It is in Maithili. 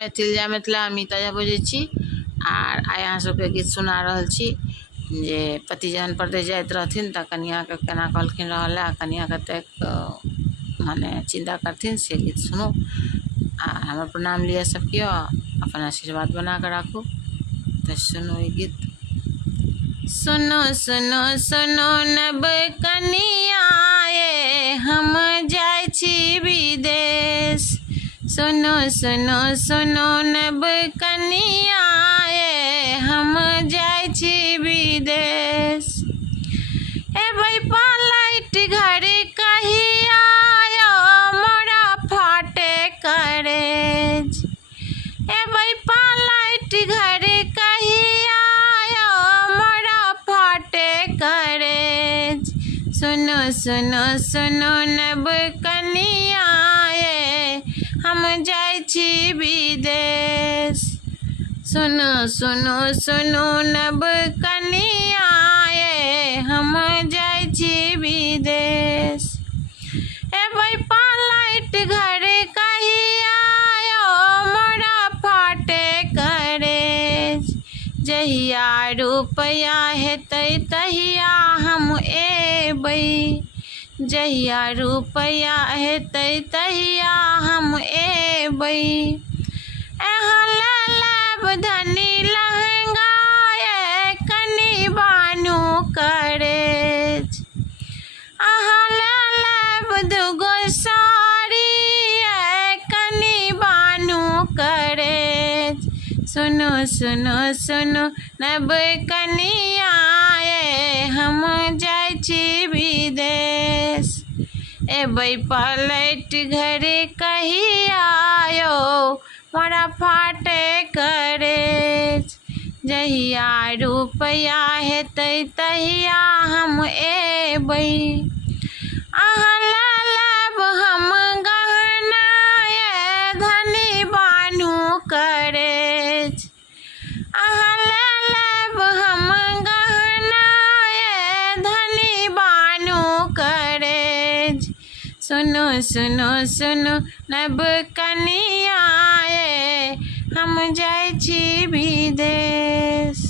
मैथिल मिथिला अमिता झा बजै छी आर आइ अहाँ सबके गीत सुना रहल छी जे पति जहन परदेश जाइत रहथिन तऽ कनियाँके केना कहलखिन रहल आ कनियाँ कतेक माने चिंता करथिन से गीत सुनू आ हमर प्रणाम लिअ सब कियो अपन आशीर्वाद बना कऽ राखू। तऽ सुनू ई गीत। सुनो सुनो सुनो नब कनिया ये हम जाय छी विदेश। सुनो सुनो सुनो नब कनिया ये हम जाय छी विदेश। एबै पलट घर कहिया यो मोरा फाटे करेज। एबै पलट घर कहिया यो मोरा फाटे करेज। सुनो सुनो सुनो नब कनिया ये हम जाय छी विदेश। सुनो सुनो सुनो नब कनिया ये हम जाय छी विदेश। एबै पलट घर कहिया यो मोरा फाटे करेज। जहिया रुपया हेतै तहिया हम एबै। जहिया रुपया हेतै तहिया हम एबै। अहाँ लऽ लेब धनी लहंगा ये कनि बानू करेज। अहाँ लऽ लेब दूगो साड़ी ये कनि बानू करेज। सुनो सुनो सुनो नब कनिया ये हम जाय छी विदेश। एबै पलट घर कहिया यो मोरा फाटे करेज। जहिया रुपया हेतै तहिया हम एबै। अहाँ लऽ लेब हम गहना ये धनी बानू करेज। अहाँ लऽ लेब हम गहना ये धनी बानू करेज। सुनो सुनो सुनो नब कनिया ये हम जाय छी विदेश।